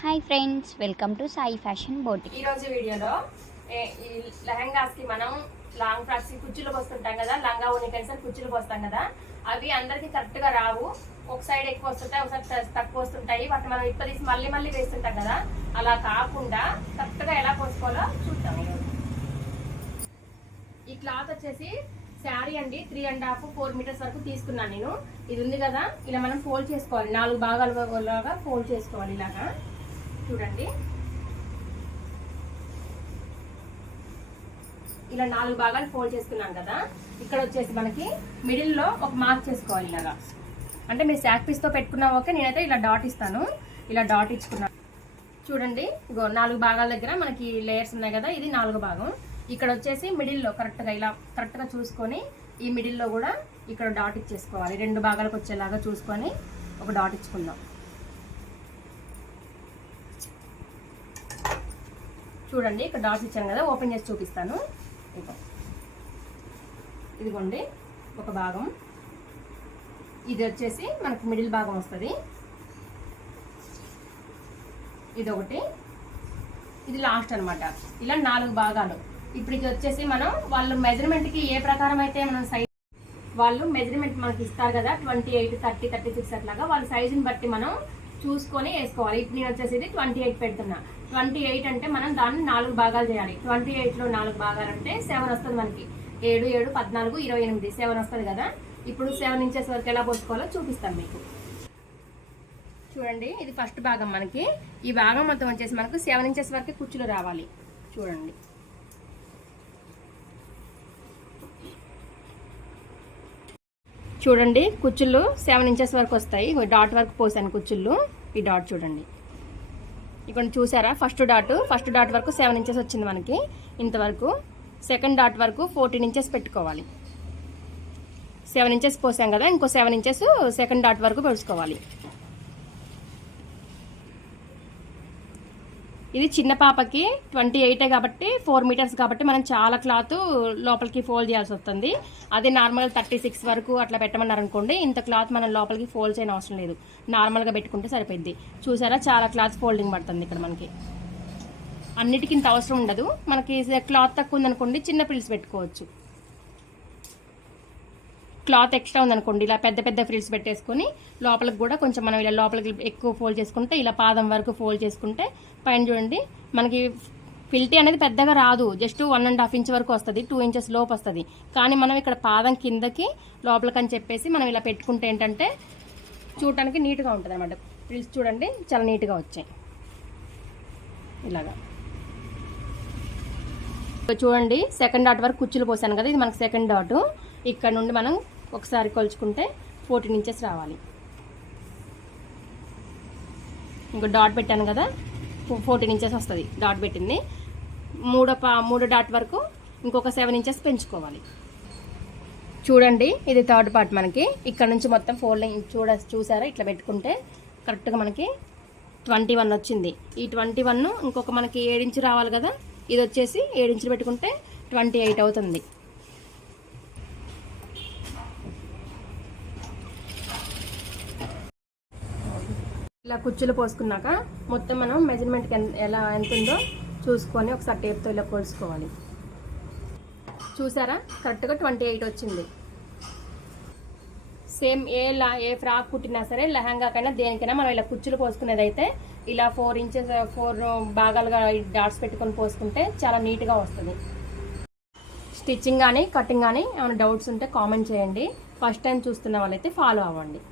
Hi friends, welcome to Sai fashion boutique. ఈరోజు వీడియోలో ఈ లెహంగాస్కి మనం లాంగ్ ఫ్రాక్స్కి కుచ్చులు పోస్తుంటాం కదా, లంగా ఓని కైసర్ కుచ్చులు పోస్తాం కదా, అవి అందరికి కరెక్ట్గా రావు. ఒక సైడ్ ఎక్కువ వస్తుంటాయి, ఒకసారి తక్కువ వస్తుంటాయి. వాటిని మనం ఇప్పదీసి మళ్ళీ మళ్ళీ వేస్తుంటాం కదా, అలా కాకుండా కరెక్ట్గా ఎలా పోసుకోవాలో చూద్దాం. ఈ క్లాత్ వచ్చేసి శారీ అండి 3.5 4 మీటర్స్ వరకు తీసుకున్నాను నేను. ఇది ఉంది కదా, ఇలా మనం ఫోల్డ్ చేసుకోవాలి, 4 భాగాలుగా ఫోల్డ్ చేసుకోవాలి. ఇలాగా చూడండి, ఇలా 4 భాగాలు ఫోల్డ్ చేసుకున్నాం కదా. ఇక్కడ వచ్చేసి మనకి మిడిల్లో ఒక మార్క్ చేసుకోవాలి. ఇలాగా అంటే మీరు శాక్ పీస్తో పెట్టుకున్నా ఓకే, నేనైతే ఇలా డాట్ ఇస్తాను. ఇలా డాట్ ఇచ్చుకున్నాను చూడండి. ఇగో 4 భాగాల దగ్గర మనకి లేయర్స్ ఉన్నాయి కదా, ఇది 4వ భాగం. ఇక్కడ వచ్చేసి మిడిల్లో కరెక్ట్గా ఇలా కరెక్ట్గా చూసుకొని ఈ మిడిల్లో కూడా ఇక్కడ డాట్ ఇచ్చేసుకోవాలి. 2 భాగాలకు వచ్చేలాగా చూసుకొని ఒక డాట్ ఇచ్చుకుందాం. చూడండి, ఇక్కడ డాట్స్ ఇచ్చాను కదా, ఓపెన్ చేసి చూపిస్తాను. ఇదిగోండి ఒక భాగం, ఇది వచ్చేసి మనకు మిడిల్ భాగం వస్తుంది. ఇది ఒకటి, ఇది లాస్ట్ అనమాట. ఇలా 4 భాగాలు. ఇప్పుడు ఇది వచ్చేసి మనం వాళ్ళు మెజర్మెంట్కి ఏ ప్రకారం అయితే మనం సైజ్ వాళ్ళు మెజర్మెంట్ మనకి ఇస్తారు కదా, 28 30 36 అట్లాగా వాళ్ళ సైజుని బట్టి మనం చూసుకొని వేసుకోవాలి. ఇప్పుడు నేను వచ్చేసి ఇది 28 పెడుతున్నా. 28 అంటే మనం దాన్ని 4 భాగాలు చేయాలి. 28లో 4 భాగాలు అంటే 7 వస్తుంది మనకి. 7 7 14 28 7 వస్తుంది కదా. ఇప్పుడు 7 ఇంచెస్ వరకు ఎలా పోసుకోవాలో చూపిస్తాను మీకు. చూడండి, ఇది ఫస్ట్ భాగం. మనకి ఈ భాగం మొత్తం వచ్చేసి మనకు 7 ఇంచెస్ వరకు కుచ్చులు రావాలి. చూడండి, చూడండి కుచ్చుళ్ళు 7 ఇంచెస్ వరకు వస్తాయి. డాట్ వరకు పోసాను కుచ్చుళ్ళు. ఈ డాట్ చూడండి, ఇక్కడ చూసారా, ఫస్ట్ డాట్ వరకు 7 ఇంచెస్ వచ్చింది మనకి. ఇంతవరకు సెకండ్ డాట్ వరకు 14 ఇంచెస్ పెట్టుకోవాలి. 7 ఇంచెస్ పోసాం కదా, ఇంకో 7 ఇంచెస్ సెకండ్ డాట్ వరకు పెట్టుకోవాలి. ఇది చిన్న పాపకి 28 కాబట్టి 4 మీటర్స్ కాబట్టి మనం చాలా క్లాత్ లోపలికి ఫోల్డ్ చేయాల్సి వస్తుంది. అదే నార్మల్గా 36 వరకు అట్లా పెట్టమన్నారు అనుకోండి, ఇంత క్లాత్ మనం లోపలికి ఫోల్డ్ చేయని అవసరం లేదు, నార్మల్గా పెట్టుకుంటే సరిపోద్ది. చూసారా, చాలా క్లాత్ ఫోల్డింగ్ పడుతుంది ఇక్కడ మనకి. అన్నిటికి ఇంత అవసరం ఉండదు. మనకి క్లాత్ తక్కువ ఉందనుకోండి, చిన్న ఫ్రిల్స్ పెట్టుకోవచ్చు. క్లాత్ ఎక్స్ట్రా ఉందనుకోండి, ఇలా పెద్ద పెద్ద ఫ్రిల్స్ పెట్టేసుకొని లోపలికి కూడా కొంచెం మనం ఇలా లోపలికి ఎక్కువ ఫోల్డ్ చేసుకుంటే, ఇలా పాదం వరకు ఫోల్డ్ చేసుకుంటే పైన చూడండి మనకి ఫిల్టీ అనేది పెద్దగా రాదు, జస్ట్ 1.5 ఇంచ్ వరకు వస్తుంది, 2 ఇంచెస్ లోపు వస్తుంది. కానీ మనం ఇక్కడ పాదం కిందకి లోపలికి అని చెప్పేసి మనం ఇలా పెట్టుకుంటే ఏంటంటే చూడటానికి నీట్గా ఉంటుంది అనమాట. ఫ్రిల్స్ చూడండి చాలా నీట్గా వచ్చాయి. ఇలాగా చూడండి, సెకండ్ డాట్ వరకు కుచ్చులు పోసాను కదా, ఇది మనకి సెకండ్ డాట్. ఇక్కడ నుండి మనం ఒకసారి కొలుచుకుంటే 14 ఇంచెస్ రావాలి. ఇంకో డాట్ పెట్టాను కదా, 14 ఇంచెస్ వస్తుంది డాట్ పెట్టింది. మూడో డాట్ వరకు ఇంకొక 7 ఇంచెస్ పెంచుకోవాలి. చూడండి, ఇది థర్డ్ పార్ట్ మనకి. ఇక్కడ నుంచి మొత్తం ఫోల్డింగ్ చూసారా, ఇట్లా పెట్టుకుంటే కరెక్ట్గా మనకి 21 వచ్చింది. ఈ 21 ఇంకొక మనకి 7 ఇంచు రావాలి కదా, ఇది వచ్చేసి 7 ఇంచులు పెట్టుకుంటే 28 అవుతుంది. ఇలా కుచ్చులు పోసుకున్నాక మొత్తం మనం మెజర్మెంట్కి ఎంత ఉందో చూసుకొని ఒకసారి టేప్తో ఇలా కొలుసుకోవాలి. చూసారా, కరెక్ట్గా 28 వచ్చింది. సేమ్ ఏ ఫ్రాక్ కుట్టినా సరే, లెహంగాకైనా దేనికైనా మనం ఇలా కుచ్చులు పోసుకునేది అయితే ఇలా 4 భాగాలుగా డాట్స్ పెట్టుకొని పోసుకుంటే చాలా నీట్గా వస్తుంది. స్టిచ్చింగ్ కానీ కటింగ్ కానీ ఏమైనా డౌట్స్ ఉంటే కామెంట్ చేయండి. ఫస్ట్ టైం చూస్తున్న వాళ్ళైతే ఫాలో అవ్వండి.